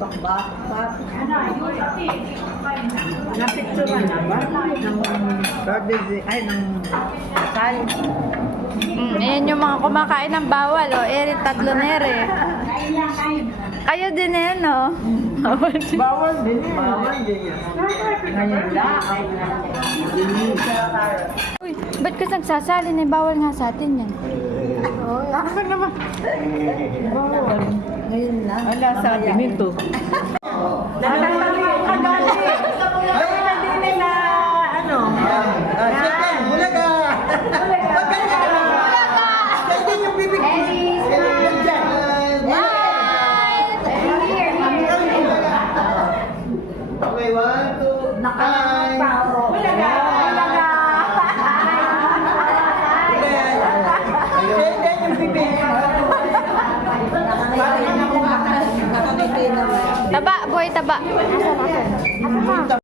Pakbak. Napicturan na ba? Ng birthday, ay, ng kasal. Ayan yung mga kumakain ng bawal, oh. Eri, tatlo nere. Kayo din eh, no? Bawal din yan. Bawal din yan. Ngayon lang. Uy, ba't ka nagsasalin eh? Bawal nga sa atin yan. Oo, ako naman. Bawal. Ngayon lang. Wala sa atin ito. Nagtatagpo ka dati. Ayun na din nila, ano? Chicken, bulaga. Bulaga. Kaya din yung bibig. Okay, 1, 2, Nakakapao. Bulaga. Bulaga. Kaya din yung bibig. Taba, boy, taba. Asan?